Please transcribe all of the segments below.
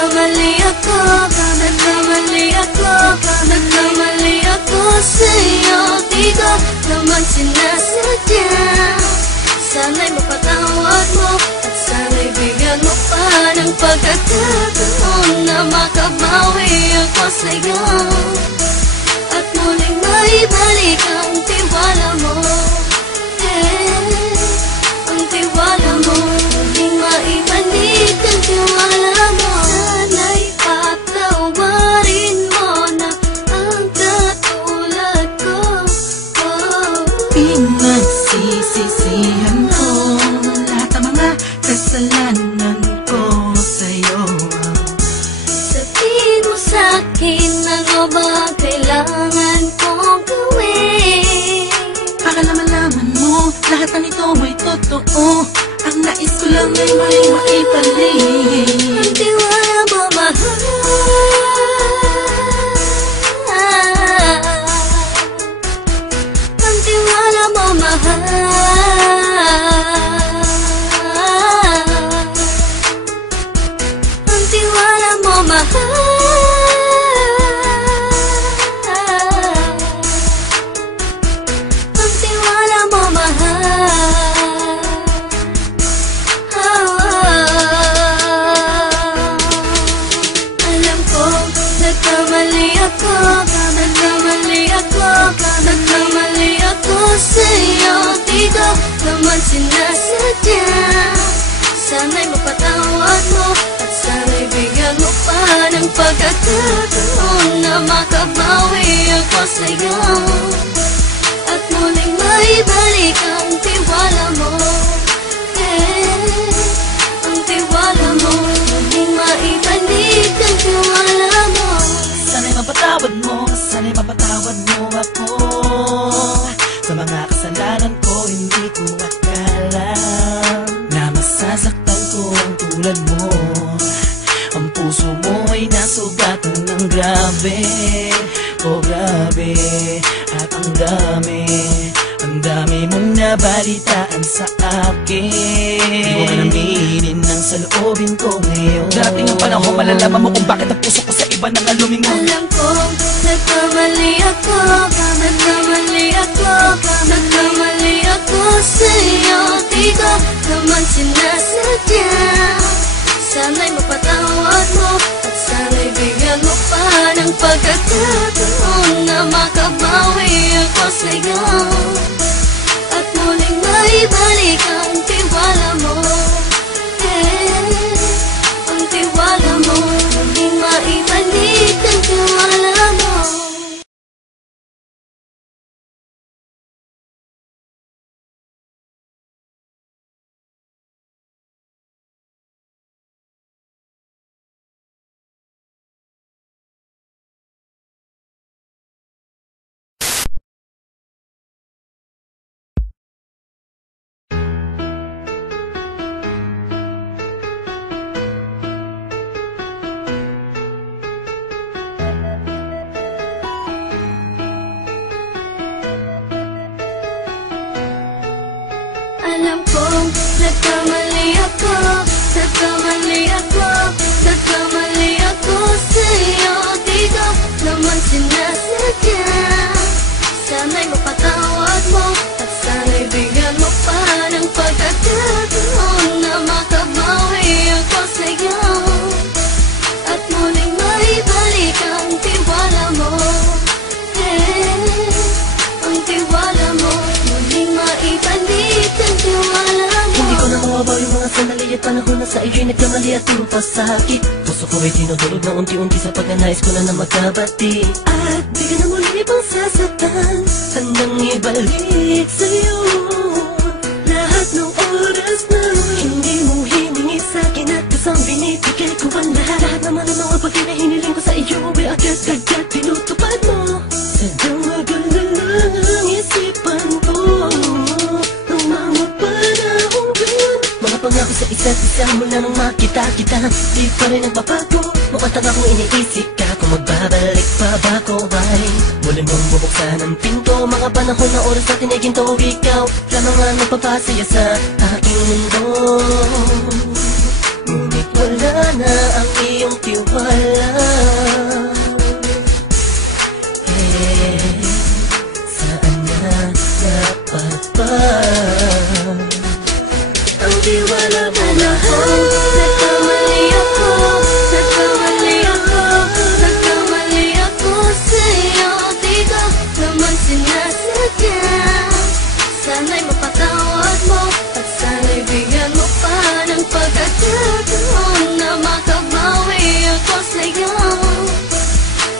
nagkamali ako, nagkamali ako, nagkamali ako sa'yo. Di ko naman sinasadya. Sana'y mapatawad mo at sana'y bigyan mo pa ng pagkakataon na makabawi ako sa'yo at muling maibalik ang tiwala mo. Ang tiwala mo, muling maibalik ang tiwala mo. Sana'y patawarin mo na ang katulad ko. Pinagsisisihan ko lahat ng mga kasalanan ko sa'yo. Sabihin mo sa'kin ano ba kailangan kong gawin Para malaman mo lahat ng ito ay totoo. Ang nais ko lang ay may maibalik ang tiwala mo, mahal. Ang tiwala mo, mahal. Ang tiwala mo, mahal. Ang tiwala mo, mahal. Alam ko, nagkamali ako, nagkamali ako, nagkamali ako sa'yo. Di ko naman sinasadya. Sana'y mapatawad mo at sana'y bigyan mo pa ng pagkakataon na makabawi ako sa'yo at muling maibalik ang tiwala mo. Ang tiwala mo, muling maibalik ang tiwala mo. Sana'y mapatawad mo, sana'y mapatawad mo ako sa mga kasalanan ko. Hindi ko akala na masasaktan ko ang tulad mo. Ang puso mo ay nasugatan ng grabe, oh grabe. At ang dami mong nabalitaan sa akin. Di ko man aminin ng saloobin ko ngayon. Darating ang panahon, malalaman mo kung bakit ang puso ko sa iba nang alumingon. Alam ko, nagkamali ako, nagkamali ako, nagkamali ako sa'yo. Di ko naman sinasadya. Sana'y mapatawad mo at sana'y bigyan mo pa ng pagkakataon na makabawi ako sa'yo at muling maibalik ang tiwala mo. Ang tiwala mo, muling maibalik ang tiwala mo. Alam kong nagkamali ako, nagkamali ako, nagkamali ako sa'yo. Di ko naman sinasadya. Sana'y mapatawad mo at sana'y bigyan mo pa ng pagkakataon na makabawi ako sa'yo at muling maibalik ang tiwala mo. Ang tiwala mo, muling maibalik ang tiwala mo. Hindi ko na mawabaw yung mga sandali at panahon na sa iyo'y nagkamali at puro pasakit. Puso ko ay dinudulog na unti-unti sa pagkanais ko na magkabati. At di ka na muli pang sasaktan, handang ibalik sa'yo lahat ng oras na hindi mo hiningi sa'kin at kusang binibigay ko ang lahat. Lahat naman ng mga bagay na hiniling ko sa iyo ay agad-agad tinutupad mo. Sadyang maganda lang ang isipan ko nung mga panahong yun. Mga pangako sa isa't isa mula nung makita kita, di pa rin nagbabago. Mukatang akong iniisip ka kung magbabalik pa ba ko ay muli mong bubuksan ang pinto. Mga panahon na oras natin ay ginto. Ikaw lamang ang nagpapasaya sa aking mundo. Ngunit wala na ang iyong tiwala. Saan na dapat ba ang tiwala mo mahal? Nagkamali ako, nagkamali ako, nagkamali ako sa'yo. Di ko naman sinasadya. Sana'y mapatawad mo at sana'y bigyan mo pa ng pagkakataon na makabawi ako sa'yo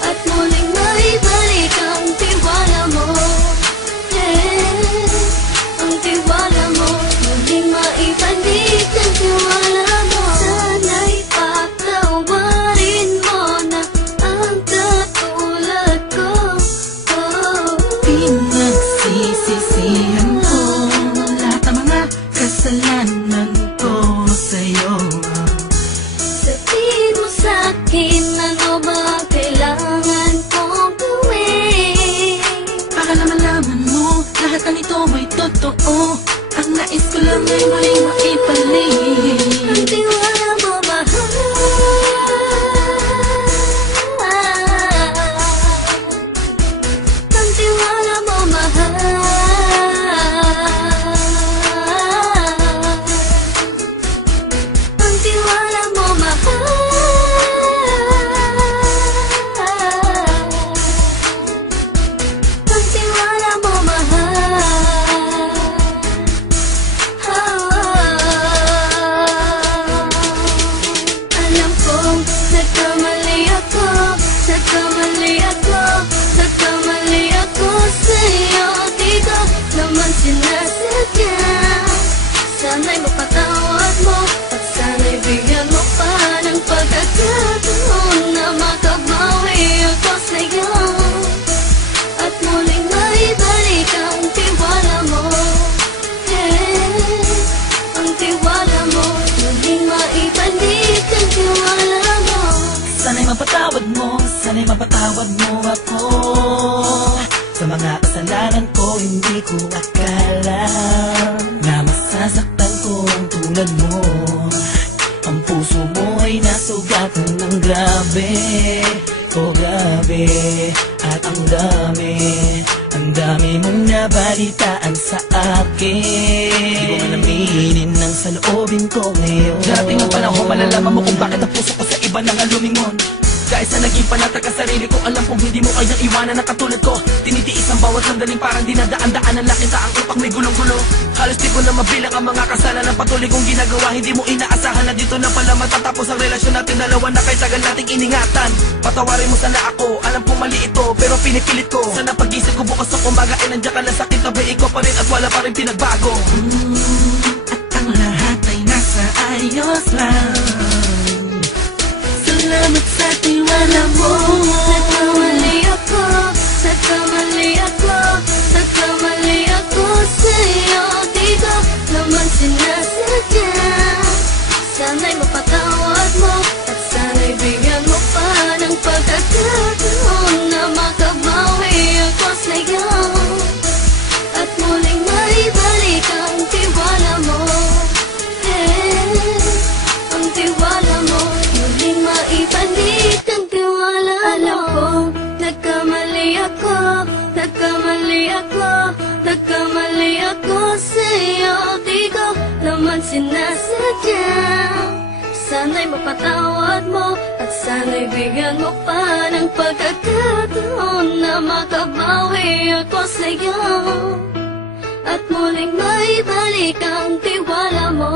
at muling maibalik ang tiwala mo. Ang tiwala mo, muling maibalik ang tiwala mo. Sana'y patawarin mo na ang katulad ko. Pinagsisisihan ko lahat ng mga kasalanan ko sa'yo. Sabihin mo sa'kin ano ba ang kailangan kong gawin. Baka malaman mo lahat ng ito ay totoo. Ang nais ko lang ay muling maibalik Ang tiwala mo mahal. Ang tiwala mo mahal. Ang tiwala mo mahal. Ang tiwala mo mahal. Alam kong nagkamali ako, nagkamali ako, nagkamali ako sa'yo. Di ko naman sinasadya. Sana'y mapatawad mo at sana'y bigyan mo pa ng pagkakataon na makabawi ako sa'yo at muling maibalik ang tiwala mo. Ang tiwala mo, muling maibalik ang tiwala mo. Sana'y mapatawad mo, sana'y mapatawad mo ako sa mga kasalanan ko. Hindi ko akala na masasaktan ko ang tulad mo. Ang puso mo ay nasugatan ng grabe. Oh grabe, at ang dami mong nabalitaan sa akin. Di ko man aminin ng saloobin ko ngayon. Darating ang panahon, malalaman mo kung bakit ang puso ko sa iba nang lumingon. Dahil sa naging panatag ka sarili ko, alam kong hindi mo kayang iwanan na katulad ko. Tinitiis ang bawat sandaling parang dinadaan-daan ang lakita ang utak may gulong-gulo. Halos di ko na mabilang ang mga kasalanan patuloy kong ginagawa. Hindi mo inaasahan na dito na pala matatapos ang relasyon natin dalawa na kay tagal nating iningatan. Patawarin mo sana ako, alam kong mali ito pero pinipilit ko. Sana pag-isip ko bukas ng umaga ay nandiyan ka lang sa akin, tabi ko pa rin at wala pa rin pinagbago. At ang lahat ay nasa ayos lang. Salamat sa tiwala mo. Nagkamali ako, nagkamali ako, nagkamali ako sa'yo. Di ko naman sinasadya. Sana'y mapatawad mo at sana'y bigyan mo pa ng pagkakataon na makabawi ako sa'yo at muling maibalik ang tiwala mo. Ang tiwala mo, muling maibalik ang tiwala mo. Alam kong nagkamali ako, nagkamali ako, nagkamali ako sa'yo. Di ko naman sinasadya. Sana'y mapatawad mo at sana'y bigyan mo pa ng pagkakataon na makabawi ako sa'yo at muling maibalik ang tiwala mo.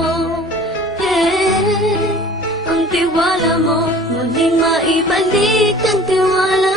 Ang tiwala mo, muling maibalik ang tiwala